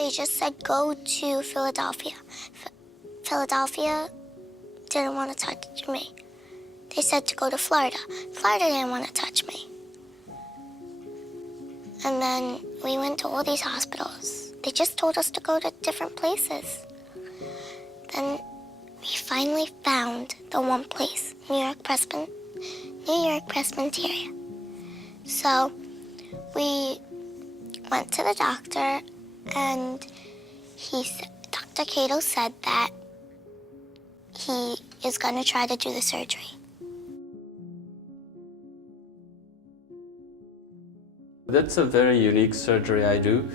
They just said go to Philadelphia. Philadelphia didn't want to touch me. They said to go to Florida. Florida didn't want to touch me. And then we went to all these hospitals. They just told us to go to different places. Then we finally found the one place, New York Presbyterian. So we went to the doctor, and Dr. Kato said that he is going to try to do the surgery. That's a very unique surgery I do,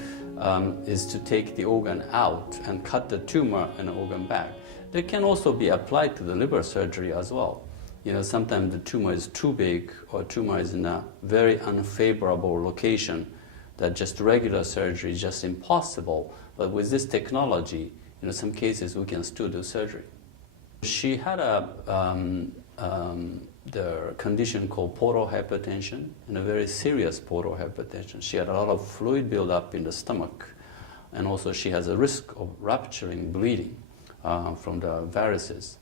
is to take the organ out and cut the tumor and organ back. That can also be applied to the liver surgery as well. You know, sometimes the tumor is too big or tumor is in a very unfavorable location that just regular surgery is just impossible. But with this technology, in some cases we can still do surgery. She had the condition called portal hypertension, and a very serious portal hypertension. She had a lot of fluid buildup in the stomach, and also she has a risk of rupturing bleeding from the varices.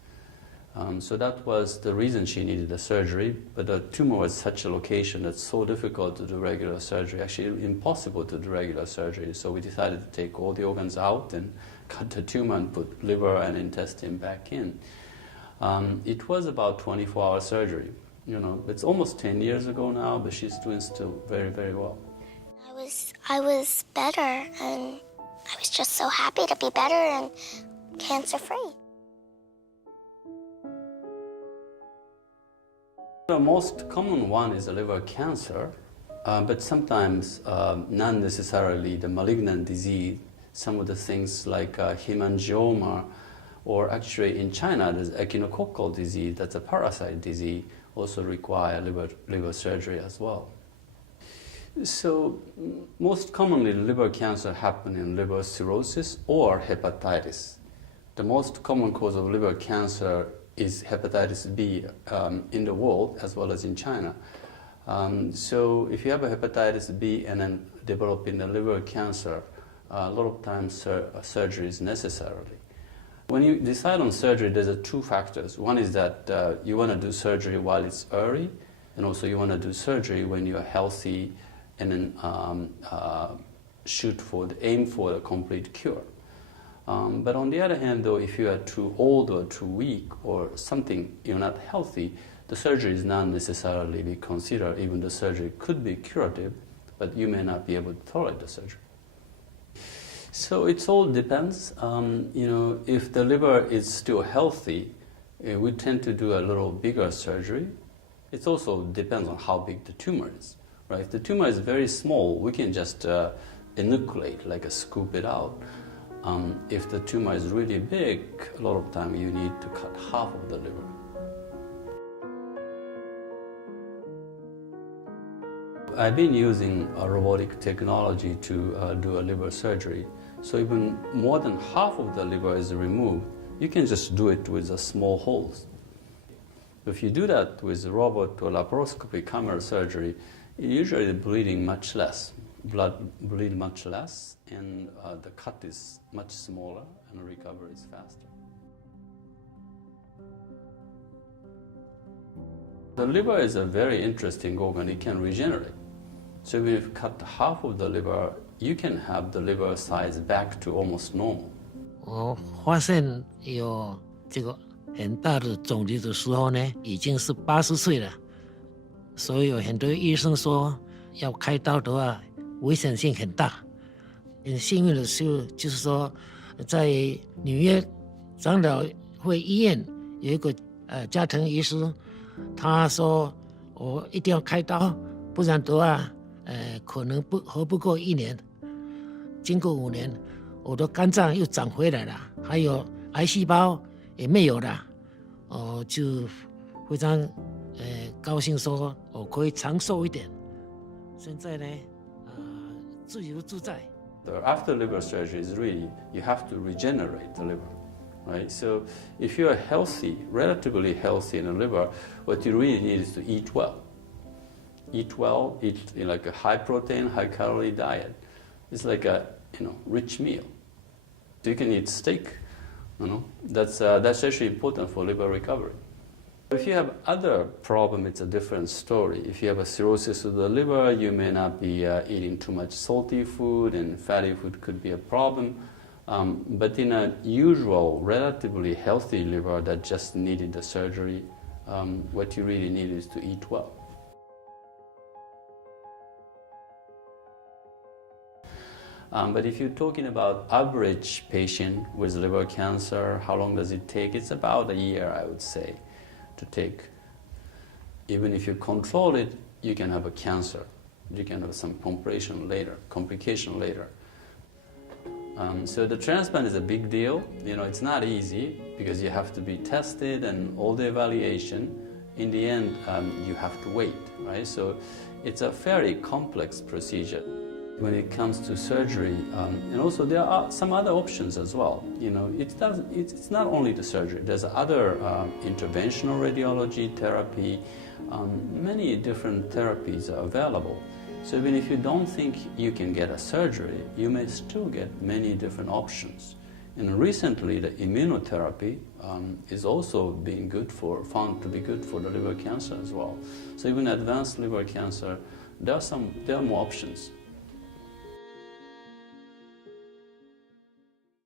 So that was the reason she needed the surgery, but the tumor was such a location that's so difficult to do regular surgery, actually impossible to do regular surgery. So we decided to take all the organs out and cut the tumor and put liver and intestine back in. It was about 24-hour surgery. You know, it's almost 10 years ago now, but she's doing still very, very well. I was better, and I was just so happy to be better and cancer-free. The most common one is the liver cancer, but sometimes not necessarily the malignant disease. Some of the things like hemangioma, or actually in China there's echinococcal disease, that's a parasite disease, also require liver surgery as well. So most commonly liver cancer happens in liver cirrhosis or hepatitis. The most common cause of liver cancer is hepatitis B in the world as well as in China. So if you have a hepatitis B and then developing a liver cancer, a lot of times surgery is necessary. When you decide on surgery, there's two factors. One is that you want to do surgery while it's early, and also you want to do surgery when you're healthy, and then aim for the complete cure. But on the other hand, though, if you are too old or too weak or something, you're not healthy, the surgery is not necessarily be considered. Even the surgery could be curative, but you may not be able to tolerate the surgery. So it all depends. You know, if the liver is still healthy, we tend to do a little bigger surgery. It also depends on how big the tumor is, right? If the tumor is very small, we can just enucleate, like scoop it out. If the tumor is really big, a lot of time you need to cut half of the liver. I've been using a robotic technology to do a liver surgery. So even more than half of the liver is removed, you can just do it with a small holes. If you do that with a robot or laparoscopy camera surgery, usually the bleeding much less. Blood bleed much less, and the cut is much smaller, and the recovery is faster. The liver is a very interesting organ. It can regenerate. So even if you cut half of the liver, you can have the liver size back to almost normal. 我发现有这个很大的肿瘤的时候呢，已经是80岁了，所以有很多医生说要开刀的话，危险性很大。很幸运的是，就是说，在纽约长老会医院有一个家庭医师，他说我一定要开刀，不然的话，可能活不过1年。经过5年，我的肝脏又长回来了，还有癌细胞也没有了，就非常高兴说我可以长寿一点。现在呢，自由自在。After liver surgery is really, you have to regenerate the liver, right? So if you are healthy, relatively healthy in the liver, what you really need is to eat well. Eat well, eat like a high protein, high calorie diet. It's like a rich meal. You can eat steak, that's actually important for liver recovery. If you have other problem, it's a different story. If you have a cirrhosis of the liver, you may not be eating too much salty food, and fatty food could be a problem. But in a usual, relatively healthy liver that just needed the surgery, what you really need is to eat well. But if you're talking about average patient with liver cancer, how long does it take? It's about a year, I would say, to take. Even if you control it, you can have a cancer. You can have some complication later. So the transplant is a big deal. It's not easy because you have to be tested and all the evaluation. In the end, you have to wait, right? So it's a very complex procedure when it comes to surgery. And also there are some other options as well. It's not only the surgery. There's other interventional radiology therapy. Many different therapies are available. So even if you don't think you can get a surgery, you may still get many different options. And recently, the immunotherapy is also being found to be good for the liver cancer as well. So even advanced liver cancer, there are more options.